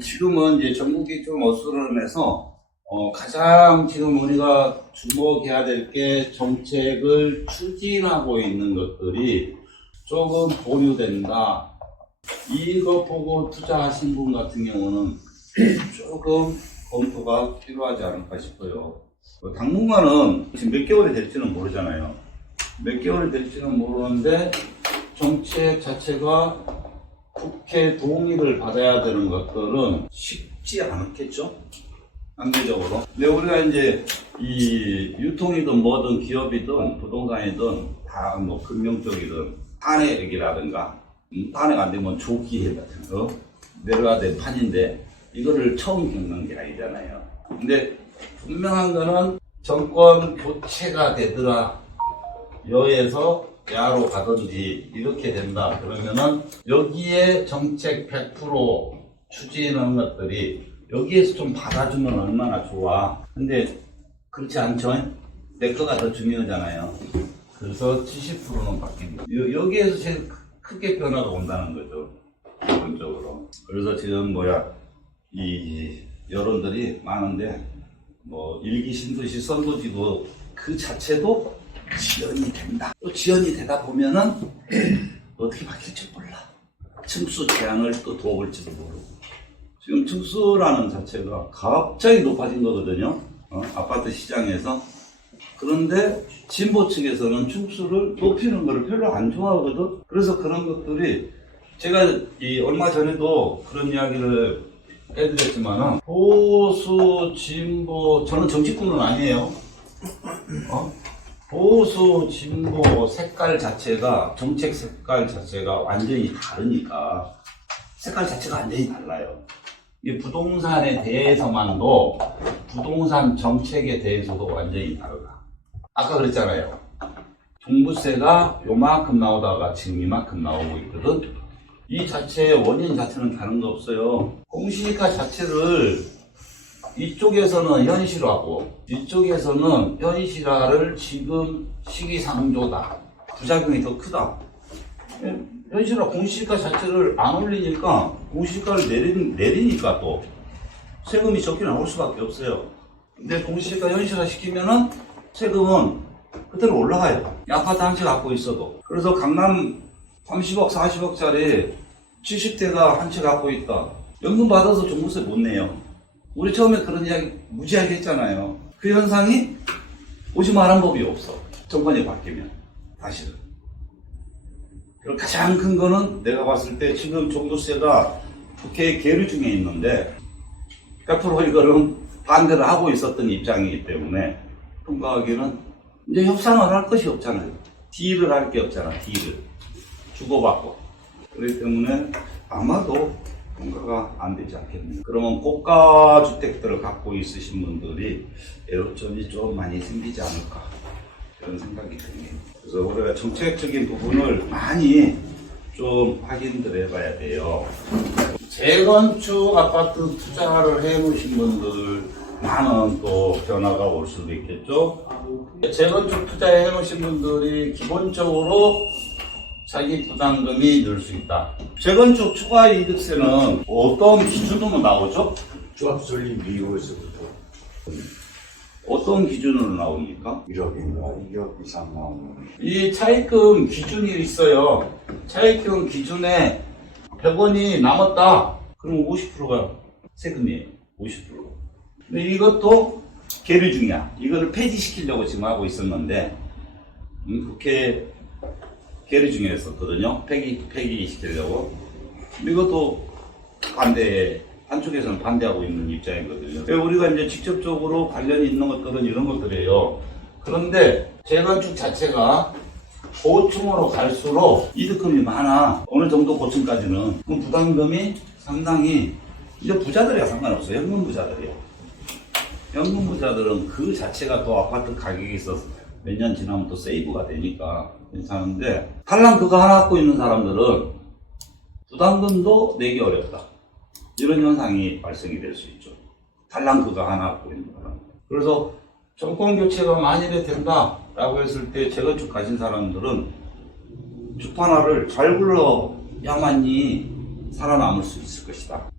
지금은 이제 전국이 좀 어수선해서 가장 지금 우리가 주목해야 될 게 정책을 추진하고 있는 것들이 조금 보류된다. 이거 보고 투자하신 분 같은 경우는 조금 검토가 필요하지 않을까 싶어요. 당분간은 지금 몇 개월이 될지는 모르잖아요. 몇 개월이 될지는 모르는데 정책 자체가 국회 동의를 받아야 되는 것들은 쉽지 않겠죠? 상대적으로. 근데 우리가 이제 이 유통이든 뭐든 기업이든 부동산이든 다 뭐 금융 쪽이든 탄핵이라든가 탄핵 안 되면 조기해 같은 거 내려야 될 판인데 이거를 처음 겪는 게 아니잖아요. 근데 분명한 거는 정권 교체가 되더라 여에서 야로 가든지 이렇게 된다 그러면은 여기에 정책 100% 추진하는 것들이 여기에서 좀 받아주면 얼마나 좋아. 근데 그렇지 않죠? 내 거가 더 중요하잖아요. 그래서 70%는 바뀐다. 여기에서 제일 크게 변화가 온다는 거죠. 기본적으로. 그래서 지금 이 여론들이 많은데 일기 신듯이 선도지고 그 자체도 지연이 된다. 또 지연이 되다 보면은 어떻게 바뀔지 몰라. 층수 제한을 또 둬볼지도 모르고. 지금 층수라는 자체가 갑자기 높아진 거거든요. 아파트 시장에서. 그런데 진보 측에서는 층수를 높이는 거를 별로 안 좋아하거든. 그래서 그런 것들이 제가 얼마 전에도 그런 이야기를 해드렸지만은 보수, 진보, 저는 정치꾼은 아니에요. 보수, 진보 색깔 자체가, 정책 색깔 자체가 완전히 다르니까, 색깔 자체가 완전히 달라요. 이 부동산에 대해서만도, 부동산 정책에 대해서도 완전히 다르다. 아까 그랬잖아요. 종부세가 요만큼 나오다가 지금 이만큼 나오고 있거든. 이 자체의 원인 자체는 다른 거 없어요. 공시지가 자체를 이쪽에서는 현실화고 이쪽에서는 현실화를 지금 시기상조다. 부작용이 더 크다. 현실화 공시지가 자체를 안 올리니까 공시지가를 내리니까 또 세금이 적게 나올 수밖에 없어요. 근데 공시지가 현실화 시키면은 세금은 그대로 올라가요. 아파트 한 채 갖고 있어도. 그래서 강남 30억, 40억짜리 70대가 한 채 갖고 있다. 연금 받아서 종부세 못 내요. 우리 처음에 그런 이야기 무지하게 했잖아요. 그 현상이 오지 말한 법이 없어. 정권이 바뀌면. 사실은. 그리고 가장 큰 거는 내가 봤을 때 지금 종부세가 국회에 계류 중에 있는데 100% 이거는 반대를 하고 있었던 입장이기 때문에 통과하기는 이제 협상을 할 것이 없잖아요. 딜을 할 게 없잖아. 딜을. 주고받고. 그렇기 때문에 아마도 통과가 안 되지 않겠네요. 그러면 고가 주택들을 갖고 있으신 분들이 애로점이 좀 많이 생기지 않을까 그런 생각이 드네요. 그래서 우리가 정책적인 부분을 많이 좀 확인들 해봐야 돼요. 재건축 아파트 투자를 해놓으신 분들 많은 또 변화가 올 수도 있겠죠. 재건축 투자해 놓으신 분들이 기본적으로 자기 부담금이 늘 수 있다. 재건축 추가 이득세는 어떤 기준으로 나오죠? 조합설립 이후에서부터 어떤 기준으로 나옵니까? 1억인가 2억 이상 나오는. 이 차입금 기준이 있어요. 차입금 기준에 100원이 남았다. 그럼 50%가 세금이에요. 50%. 근데 이것도 계류 중이야. 이거를 폐지시키려고 지금 하고 있었는데 국회 계류 중에 했었거든요. 폐기시키려고. 근데 이것도 한쪽에서는 반대하고 있는 입장이거든요. 우리가 이제 직접적으로 관련이 있는 것들은 이런 것들이에요. 그런데 재건축 자체가 고층으로 갈수록 이득금이 많아. 어느 정도 고층까지는. 그럼 부담금이 상당히 이제 부자들이야 상관없어요. 현금 부자들이야. 현금 부자들은 그 자체가 또 아파트 가격이 있어서 몇 년 지나면 또 세이브가 되니까 괜찮은데 탈락 그거 하나 갖고 있는 사람들은 부담금도 내기 어렵다. 이런 현상이 발생이 될 수 있죠. 탈락 그거 하나 갖고 있는 사람. 그래서 정권 교체가 만일에 된다라고 했을 때 재건축 가진 사람들은 주탄화를 잘 굴러야만이 살아남을 수 있을 것이다.